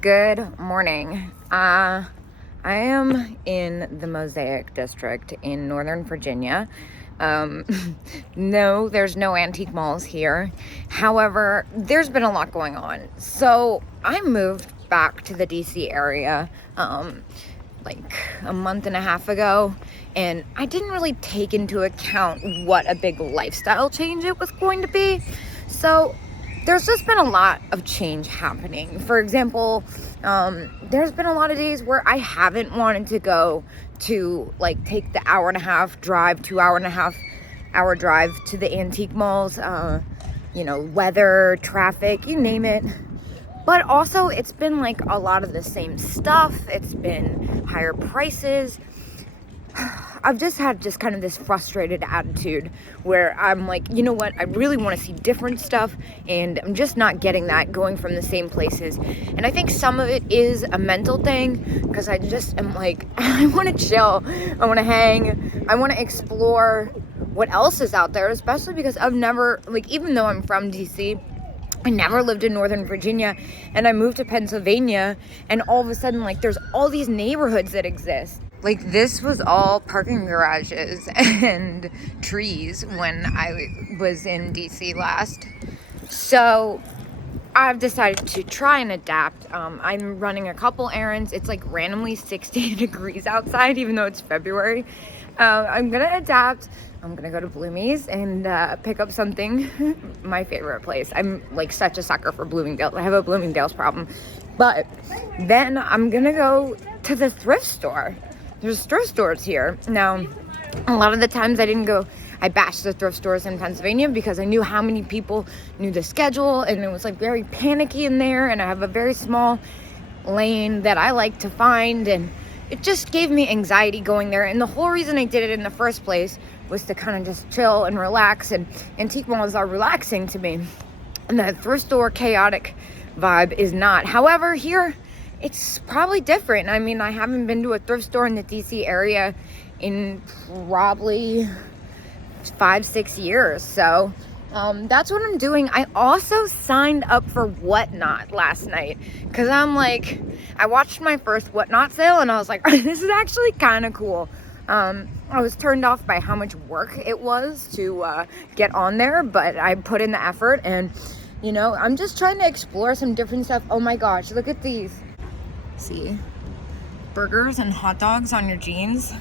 Good morning. I am in the Mosaic District in Northern Virginia. Um, no, there's no antique malls here. However, there's been a lot going on. So I moved back to the DC area like a month and a half ago, and I didn't really take into account what a big lifestyle change it was going to be. So there's just been a lot of change happening. For example, there's been a lot of days where I haven't wanted to go to like take the hour and a half drive, 2.5 hour drive to the antique malls, weather, traffic, you name it. But also it's been like a lot of the same stuff. It's been higher prices. I've just had kind of this frustrated attitude where I'm like, you know what, I really want to see different stuff, and I'm just not getting that going from the same places. And I think some of it is a mental thing, because I just am like, I want to chill, I want to hang, I want to explore what else is out there, especially because I've never, like, even though I'm from DC, I never lived in Northern Virginia, and I moved to Pennsylvania, and all of a sudden, like, there's all these neighborhoods that exist. Like, this was all parking garages and trees when I was in DC last. So I've decided to try and adapt. I'm running a couple errands. It's like randomly 60 degrees outside, even though it's February. I'm gonna adapt. I'm gonna go to Bloomie's and pick up something. My favorite place. I'm like such a sucker for Bloomingdale's. I have a Bloomingdale's problem. But then I'm gonna go to the thrift store. There's thrift stores here. Now, a lot of the times I bashed the thrift stores in Pennsylvania because I knew how many people knew the schedule, and it was like very panicky in there, and I have a very small lane that I like to find, and it just gave me anxiety going there. And the whole reason I did it in the first place was to kind of just chill and relax, and antique malls are relaxing to me. And the thrift store chaotic vibe is not. However, here, it's probably different. I mean, I haven't been to a thrift store in the DC area in probably 5-6 years. So that's what I'm doing. I also signed up for Whatnot last night because I'm like, I watched my first Whatnot sale and I was like, this is actually kind of cool. I was turned off by how much work it was to get on there, but I put in the effort, and I'm just trying to explore some different stuff. Oh my gosh, look at these. See, burgers and hot dogs on your jeans.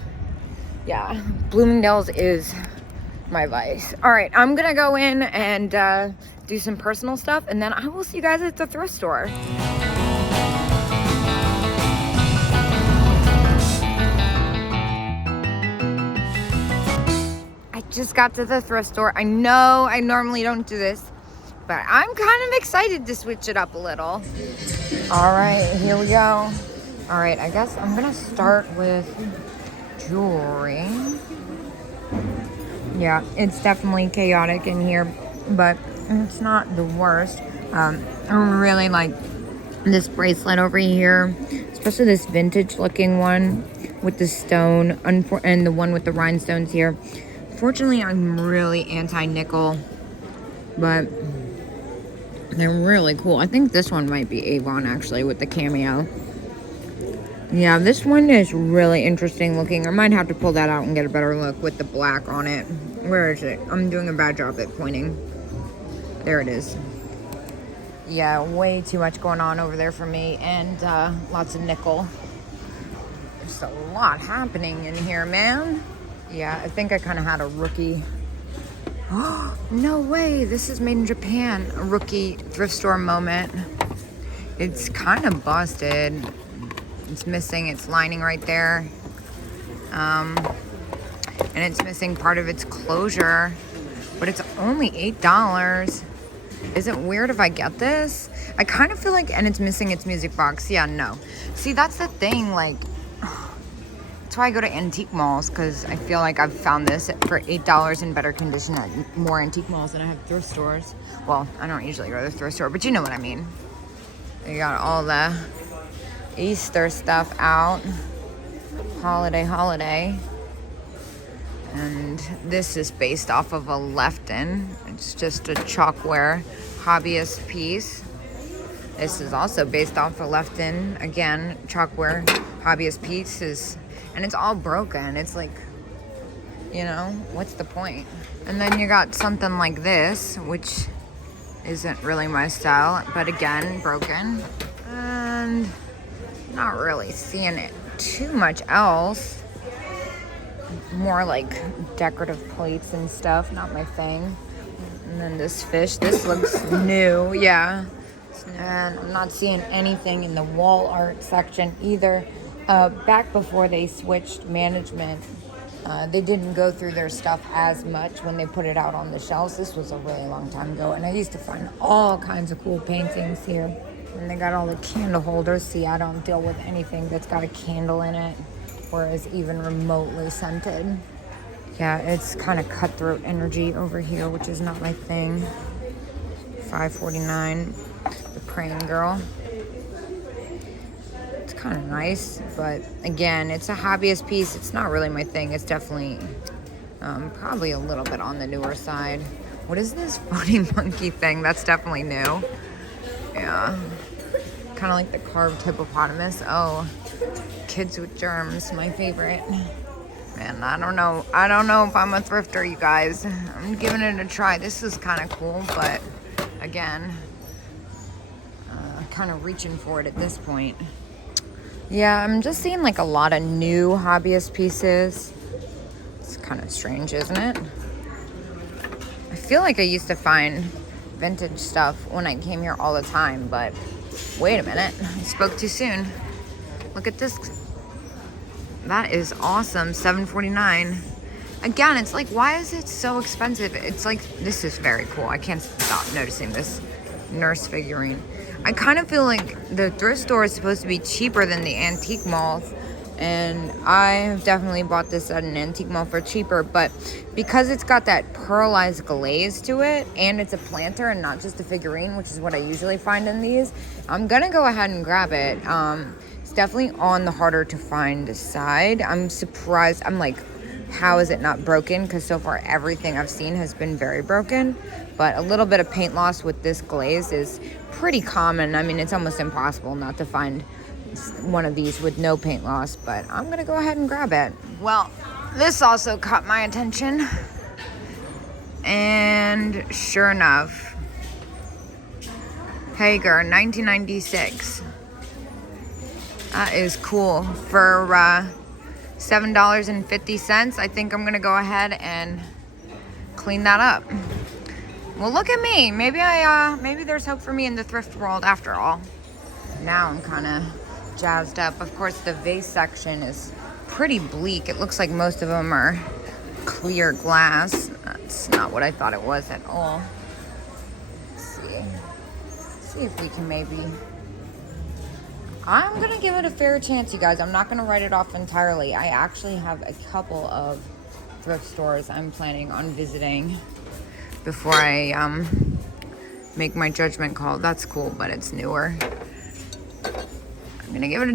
Yeah, Bloomingdale's is my vice. All right, I'm gonna go in and do some personal stuff, and then I will see you guys at the thrift store. I just got to the thrift store. I know I normally don't do this, but I'm kind of excited to switch it up a little. All right, here we go. All right, I guess I'm gonna start with jewelry. Yeah, it's definitely chaotic in here, but it's not the worst. I really like this bracelet over here, especially this vintage looking one with the stone and the one with the rhinestones here. Fortunately, I'm really anti-nickel, but they're really cool. I think this one might be Avon, actually, with the cameo. Yeah, this one is really interesting looking. I might have to pull that out and get a better look with the black on it. Where is it? I'm doing a bad job at pointing. There it is. Yeah, way too much going on over there for me, and lots of nickel. There's a lot happening in here, man. Yeah, I think I kind of had a rookie. Oh, no way. This is made in Japan. A rookie thrift store moment. It's kind of busted. It's missing its lining right there. And it's missing part of its closure. But it's only $8. Is it weird if I get this? I kind of feel like, and it's missing its music box. Yeah, no. See, that's the thing, like, that's why I go to antique malls, because I feel like I've found this for $8 in better condition at more antique malls than I have thrift stores. Well, I don't usually go to the thrift store, but you know what I mean. They got all the Easter stuff out. Holiday. And this is based off of a Lefton. It's just a chalkware hobbyist piece. This is also based off of Lefton. Again, chalkware hobbyist pieces. And it's all broken. It's like, you know, what's the point? And then you got something like this, which isn't really my style, but again, broken. And not really seeing it too much else. More like decorative plates and stuff, not my thing. And then this fish, this looks new, yeah. And I'm not seeing anything in the wall art section either. Back before they switched management, they didn't go through their stuff as much when they put it out on the shelves. This was a really long time ago, and I used to find all kinds of cool paintings here. And they got all the candle holders. See, I don't deal with anything that's got a candle in it or is even remotely scented. Yeah, it's kind of cutthroat energy over here, which is not my thing. $5.49. The Praying Girl. It's kind of nice, but again, it's a hobbyist piece. It's not really my thing. It's definitely probably a little bit on the newer side. What is this funny monkey thing? That's definitely new. Yeah. Kind of like the carved hippopotamus. Oh, kids with germs, my favorite. Man, I don't know if I'm a thrifter, you guys. I'm giving it a try. This is kind of cool, but again, kind of reaching for it at this point. Yeah, I'm just seeing like a lot of new hobbyist pieces. It's kind of strange, isn't it? I feel like I used to find vintage stuff when I came here all the time, but wait a minute, I spoke too soon. Look at this. That is awesome, $7.49. Again, it's like, why is it so expensive? It's like, this is very cool. I can't stop noticing this nurse figurine. I kind of feel like the thrift store is supposed to be cheaper than the antique malls, and I have definitely bought this at an antique mall for cheaper, but because it's got that pearlized glaze to it, and it's a planter and not just a figurine, which is what I usually find in these, I'm gonna go ahead and grab it. It's definitely on the harder to find side. I'm surprised. I'm like, how is it not broken? Because so far everything I've seen has been very broken, but a little bit of paint loss with this glaze is pretty common. I mean, it's almost impossible not to find one of these with no paint loss, but I'm gonna go ahead and grab it. Well, this also caught my attention, and sure enough, Hager, 1996. That is cool. For $7.50, I think I'm gonna go ahead and clean that up. Well, look at me. Maybe maybe there's hope for me in the thrift world after all. Now I'm kind of jazzed up. Of course, the vase section is pretty bleak. It looks like most of them are clear glass. That's not what I thought it was at all. Let's see if we can maybe. I'm gonna give it a fair chance, you guys. I'm not gonna write it off entirely. I actually have a couple of thrift stores I'm planning on visiting before I make my judgment call. That's cool, but it's newer. I'm gonna give it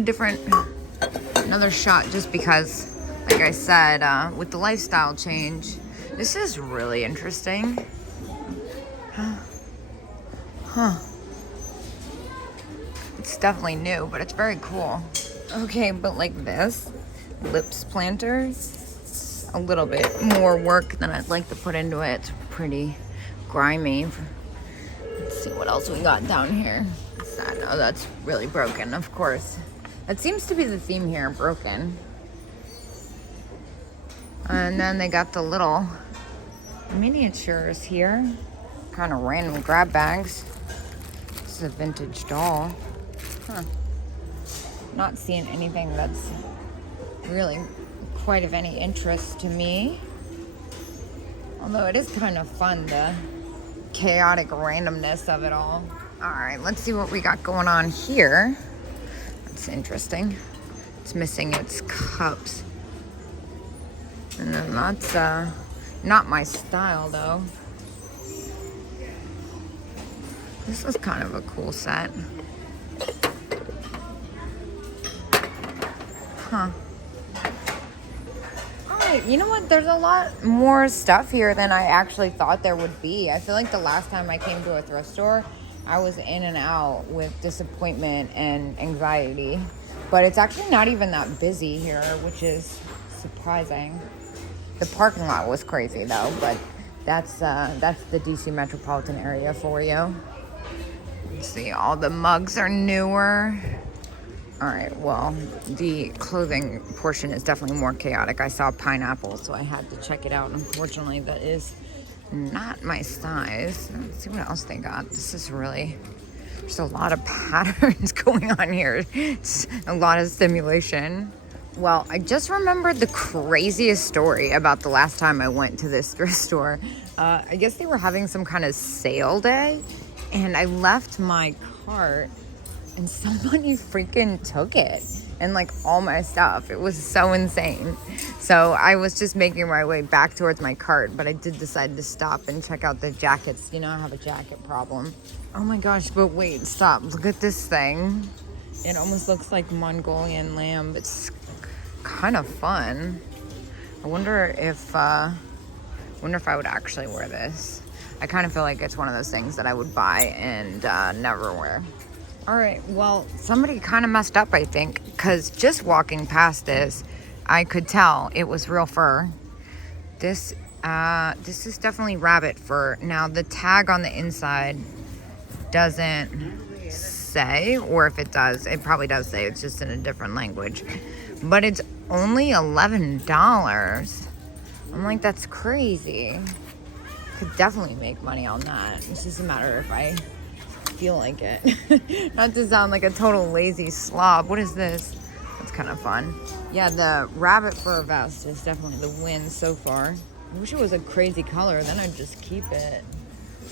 another shot just because, like I said, with the lifestyle change, this is really interesting. Huh. It's definitely new, but it's very cool. Okay, but like this, lips planters, a little bit more work than I'd like to put into it. It's pretty grimy. Let's see what else we got down here. What's that? Oh, that's really broken, of course. That seems to be the theme here, broken. And then they got the little miniatures here. Kind of random grab bags. This is a vintage doll. Huh. Not seeing anything that's really quite of any interest to me. Although it is kind of fun, the chaotic randomness of it all. All right, let's see what we got going on here. That's interesting. It's missing its cups. And then that's not my style though. This is kind of a cool set. Huh. Alright, you know what? There's a lot more stuff here than I actually thought there would be. I feel like the last time I came to a thrift store, I was in and out with disappointment and anxiety. But it's actually not even that busy here, which is surprising. The parking lot was crazy though, but that's the DC metropolitan area for you. Let's see, all the mugs are newer. All right, well, the clothing portion is definitely more chaotic. I saw pineapple, so I had to check it out. Unfortunately, that is not my size. Let's see what else they got. This is really, there's a lot of patterns going on here. It's a lot of stimulation. Well, I just remembered the craziest story about the last time I went to this thrift store. I guess they were having some kind of sale day, and I left my cart and somebody freaking took it and like all my stuff. It was so insane. So I was just making my way back towards my cart, but I did decide to stop and check out the jackets. You know, I have a jacket problem. Oh my gosh, but wait, stop. Look at this thing. It almost looks like Mongolian lamb. It's kind of fun. I wonder if I would actually wear this. I kind of feel like it's one of those things that I would buy and never wear. All right, well, somebody kind of messed up, I think, because just walking past this, I could tell it was real fur. This is definitely rabbit fur. Now, the tag on the inside doesn't say, or if it does, it probably does say, it's just in a different language. But it's only $11. I'm like, that's crazy. Could definitely make money on that. It's just a matter if I feel like it. Not to sound like a total lazy slob. What is this? That's kind of fun. Yeah, the rabbit fur vest is definitely the win so far. I wish it was a crazy color, then I'd just keep it.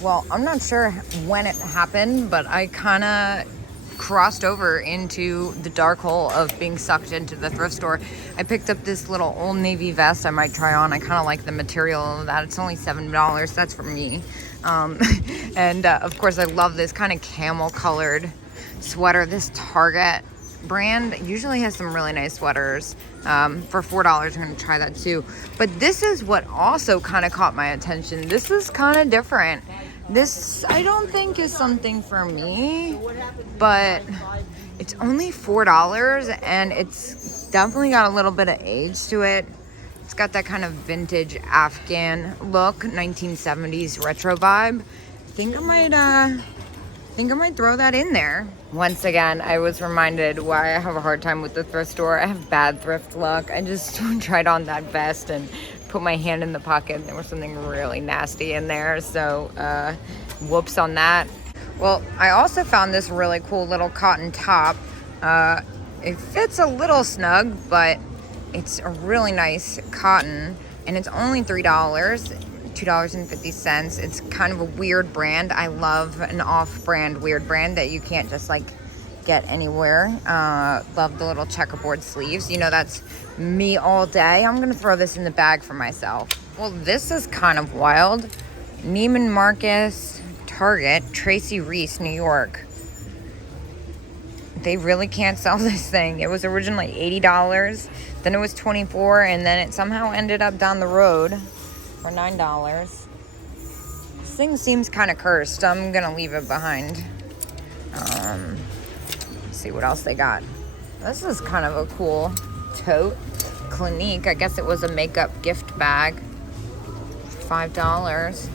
Well, I'm not sure when it happened, but I kind of crossed over into the dark hole of being sucked into the thrift store. I picked up this little Old Navy vest I might try on. I kind of like the material of that. It's only $7. That's for me. And of course, I love this kind of camel colored sweater. This Target brand usually has some really nice sweaters. For $4, I'm going to try that too. But this is what also kind of caught my attention. This is kind of different. This, I don't think, is something for me, but it's only $4 and it's definitely got a little bit of age to it. It's got that kind of vintage Afghan look, 1970s retro vibe. I think I might throw that in there. Once again, I was reminded why I have a hard time with the thrift store. I have bad thrift luck. I just tried on that vest and put my hand in the pocket and there was something really nasty in there. So whoops on that. Well, I also found this really cool little cotton top. It fits a little snug, but it's a really nice cotton and it's only $3, $2.50. It's kind of a weird brand. I love an off-brand weird brand that you can't just like get anywhere. Love the little checkerboard sleeves. You know, that's me all day. I'm gonna throw this in the bag for myself. Well, this is kind of wild. Neiman Marcus, Target, Tracy Reese, New York. They really can't sell this thing. It was originally $80, then it was $24, and then it somehow ended up down the road for $9. This thing seems kind of cursed. I'm gonna leave it behind. Let's see what else they got. This is kind of a cool tote. Clinique. I guess it was a makeup gift bag. $5.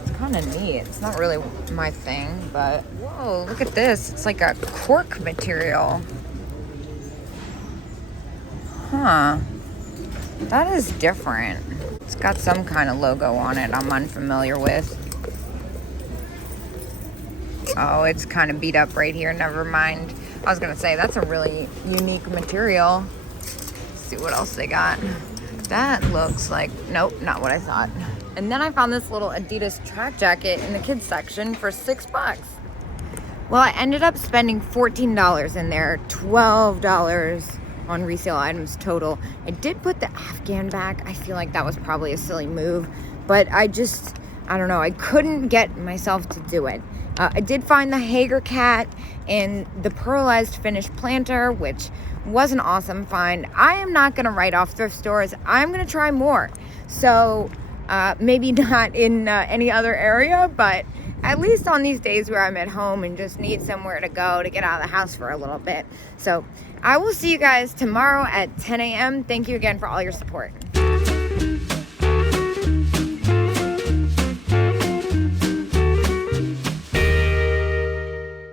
It's kind of neat. It's not really my thing, but whoa, look at this. It's like a cork material. Huh. That is different. It's got some kind of logo on it I'm unfamiliar with. Oh, it's kind of beat up right here. Never mind. I was going to say, that's a really unique material. Let's see what else they got. That looks like, nope, not what I thought. And then I found this little Adidas track jacket in the kids section for $6. Well, I ended up spending $14 in there, $12 on resale items total. I did put the Afghan back. I feel like that was probably a silly move, but I don't know. I couldn't get myself to do it. I did find the Hager cat and the pearlized finished planter, which was an awesome find. I am not going to write off thrift stores. I'm going to try more. So maybe not in any other area, but at least on these days where I'm at home and just need somewhere to go to get out of the house for a little bit. So I will see you guys tomorrow at 10 a.m. Thank you again for all your support.